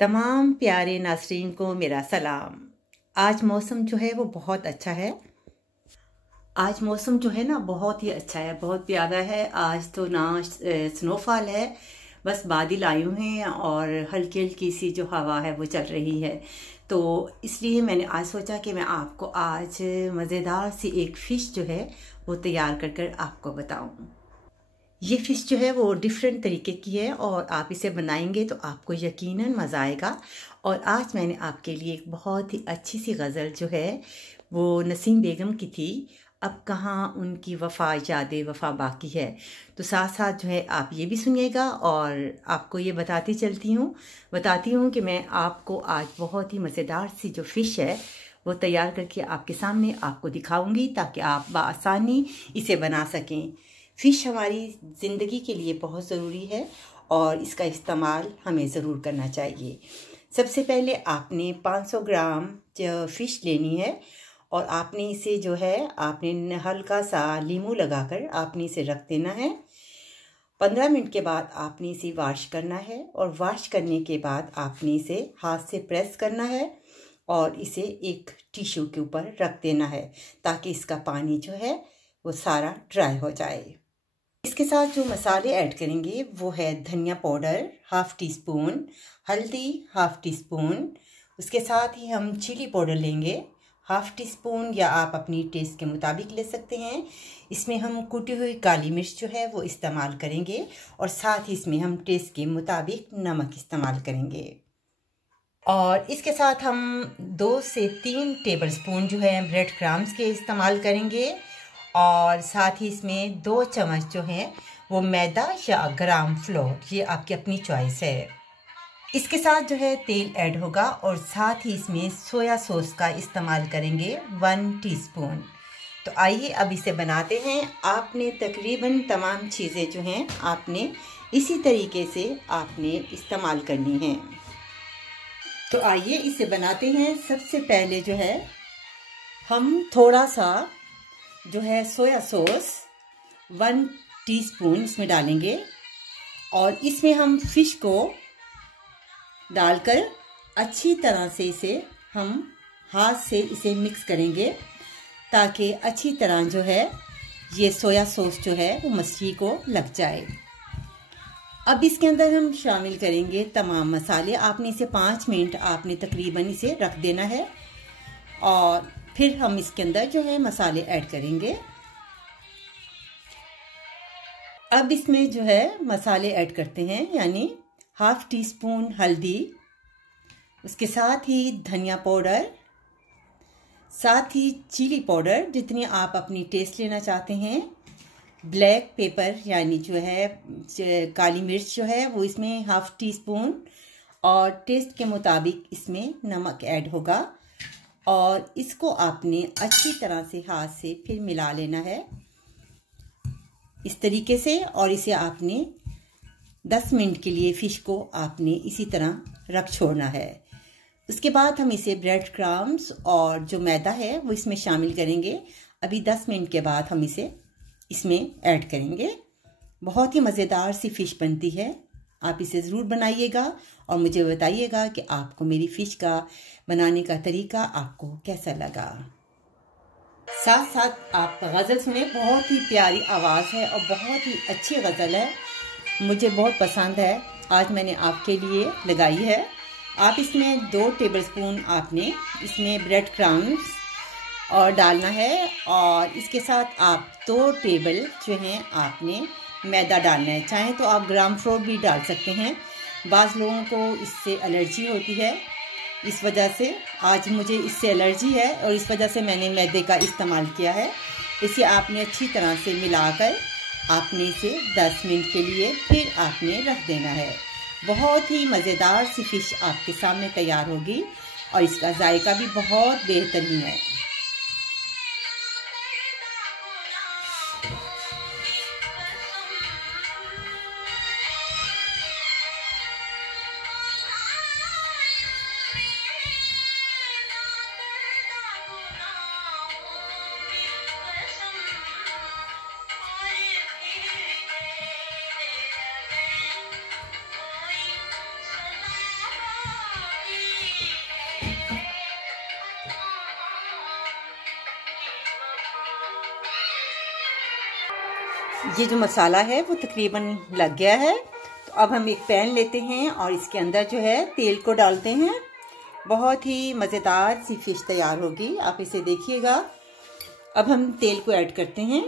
तमाम प्यारे नाज़रीन को मेरा सलाम। आज मौसम जो है वो बहुत अच्छा है। आज मौसम जो है ना बहुत ही अच्छा है, बहुत प्यारा है। आज तो ना स्नोफॉल है, बस बादल आए हुए हैं और हल्की हल्की सी जो हवा है वो चल रही है। तो इसलिए मैंने आज सोचा कि मैं आपको आज मज़ेदार सी एक फ़िश जो है वो तैयार कर कर आपको बताऊं। ये फ़िश जो है वो डिफरेंट तरीके की है और आप इसे बनाएंगे तो आपको यकीनन मज़ा आएगा। और आज मैंने आपके लिए एक बहुत ही अच्छी सी गज़ल जो है वो नसीम बेगम की थी, अब कहाँ उनकी वफ़ा यादें वफ़ा बाकी है। तो साथ साथ जो है आप ये भी सुनिएगा और आपको ये बताती हूँ कि मैं आपको आज बहुत ही मज़ेदार सी जो फ़िश है वो तैयार करके आपके सामने आपको दिखाऊंगी ताकि आप बआसानी इसे बना सकें। फ़िश हमारी ज़िंदगी के लिए बहुत ज़रूरी है और इसका इस्तेमाल हमें ज़रूर करना चाहिए। सबसे पहले आपने 500 ग्राम फ़िश लेनी है और आपने इसे जो है आपने हल्का सा नींबू लगाकर आपने इसे रख देना है। 15 मिनट के बाद आपने इसे वॉश करना है और वॉश करने के बाद आपने इसे हाथ से प्रेस करना है और इसे एक टिश्यू के ऊपर रख देना है ताकि इसका पानी जो है वो सारा ड्राई हो जाए। इसके साथ जो मसाले ऐड करेंगे वो है धनिया पाउडर हाफ़ टी स्पून, हल्दी हाफ़ टी स्पून, उसके साथ ही हम चिली पाउडर लेंगे हाफ़ टी स्पून या आप अपनी टेस्ट के मुताबिक ले सकते हैं। इसमें हम कुटी हुई काली मिर्च जो है वो इस्तेमाल करेंगे और साथ ही इसमें हम टेस्ट के मुताबिक नमक इस्तेमाल करेंगे। और इसके साथ हम 2 से 3 टेबलस्पून जो है ब्रेड क्रम्स के इस्तेमाल करेंगे और साथ ही इसमें 2 चम्मच जो हैं वो मैदा या ग्राम फ्लोर, ये आपकी अपनी चॉइस है। इसके साथ जो है तेल ऐड होगा और साथ ही इसमें सोया सॉस का इस्तेमाल करेंगे 1 टीस्पून। तो आइए अब इसे बनाते हैं। आपने तकरीबन तमाम चीज़ें जो हैं आपने इसी तरीके से आपने इस्तेमाल करनी हैं। तो आइए इसे बनाते हैं। सबसे पहले जो है हम थोड़ा सा जो है सोया सॉस 1 टीस्पून इसमें डालेंगे और इसमें हम फ़िश को डालकर अच्छी तरह से इसे हम हाथ से इसे मिक्स करेंगे ताकि अच्छी तरह जो है ये सोया सॉस जो है वो मछली को लग जाए। अब इसके अंदर हम शामिल करेंगे तमाम मसाले। आपने इसे 5 मिनट आपने तकरीबन इसे रख देना है और फिर हम इसके अंदर जो है मसाले ऐड करेंगे। अब इसमें जो है मसाले ऐड करते हैं, यानी हाफ़ टी स्पून हल्दी, उसके साथ ही धनिया पाउडर, साथ ही चिली पाउडर जितनी आप अपनी टेस्ट लेना चाहते हैं, ब्लैक पेपर यानी जो है काली मिर्च जो है वो इसमें हाफ़ टी स्पून और टेस्ट के मुताबिक इसमें नमक ऐड होगा और इसको आपने अच्छी तरह से हाथ से फिर मिला लेना है इस तरीके से और इसे आपने 10 मिनट के लिए फ़िश को आपने इसी तरह रख छोड़ना है। उसके बाद हम इसे ब्रेड क्रम्स और जो मैदा है वो इसमें शामिल करेंगे। अभी 10 मिनट के बाद हम इसे इसमें ऐड करेंगे। बहुत ही मज़ेदार सी फ़िश बनती है। आप इसे ज़रूर बनाइएगा और मुझे बताइएगा कि आपको मेरी फ़िश का बनाने का तरीका आपको कैसा लगा। साथ साथ आप गज़ल सुने, बहुत ही प्यारी आवाज़ है और बहुत ही अच्छी गज़ल है, मुझे बहुत पसंद है। आज मैंने आपके लिए लगाई है। आप इसमें 2 टेबलस्पून आपने इसमें ब्रेड क्रम्स और डालना है और इसके साथ आप 2 टेबल जो हैं आपने मैदा डालना है। चाहें तो आप ग्राम फ्लोर भी डाल सकते हैं। बाज़ लोगों को इससे एलर्जी होती है, इस वजह से आज मुझे इससे एलर्जी है और इस वजह से मैंने मैदे का इस्तेमाल किया है। इसे आपने अच्छी तरह से मिलाकर आपने इसे 10 मिनट के लिए फिर आपने रख देना है। बहुत ही मज़ेदार सी फ़िश आपके सामने तैयार होगी और इसका जायका भी बहुत बेहतरीन है। ये जो मसाला है वो तकरीबन लग गया है। तो अब हम एक पैन लेते हैं और इसके अंदर जो है तेल को डालते हैं। बहुत ही मज़ेदार सी फिश तैयार होगी, आप इसे देखिएगा। अब हम तेल को ऐड करते हैं।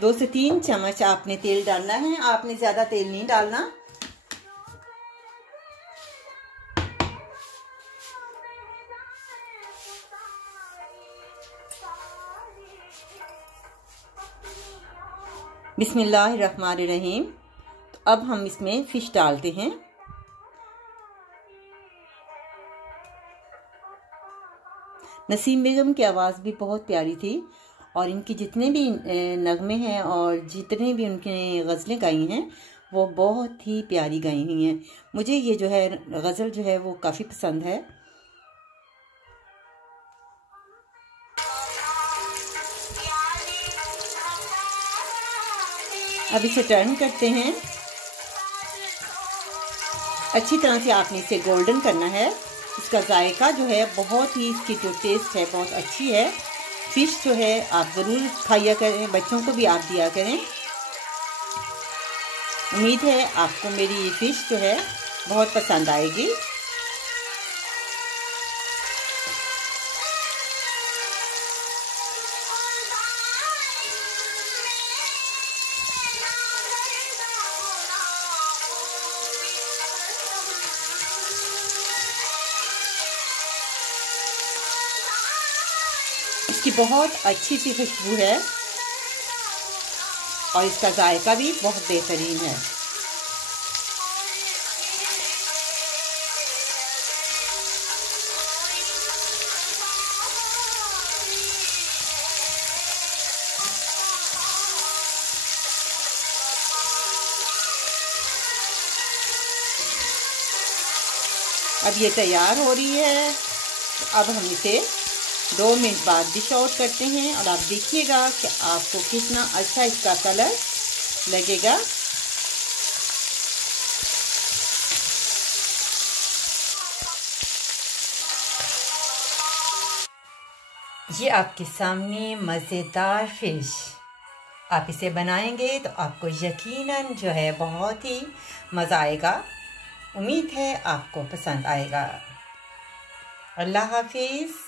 2 से 3 चम्मच आपने तेल डालना है, आपने ज़्यादा तेल नहीं डालना। बिस्मिल्लाहिर्रहमानिर्रहीम। तो अब हम इसमें फ़िश डालते हैं। नसीम बेगम की आवाज़ भी बहुत प्यारी थी और इनके जितने भी नगमे हैं और जितने भी उनके गज़लें गाई हैं वो बहुत ही प्यारी गाई हुई हैं। मुझे ये जो है गज़ल जो है वो काफ़ी पसंद है। अब इसे टर्न करते हैं। अच्छी तरह से आपने इसे गोल्डन करना है। इसका जायका जो है बहुत ही, इसकी जो टेस्ट है बहुत अच्छी है। फ़िश जो है आप ज़रूर खाया करें, बच्चों को भी आप दिया करें। उम्मीद है आपको मेरी ये फ़िश जो है बहुत पसंद आएगी। इसकी बहुत अच्छी सी खुशबू है और इसका जायका भी बहुत बेहतरीन है। अब ये तैयार हो रही है। तो अब हम इसे 2 मिनट बाद डिश आउट करते हैं और आप देखिएगा कि आपको कितना अच्छा इसका कलर लगेगा। ये आपके सामने मज़ेदार फ़िश। आप इसे बनाएंगे तो आपको यकीनन जो है बहुत ही मज़ा आएगा। उम्मीद है आपको पसंद आएगा। अल्लाह हाफिज़।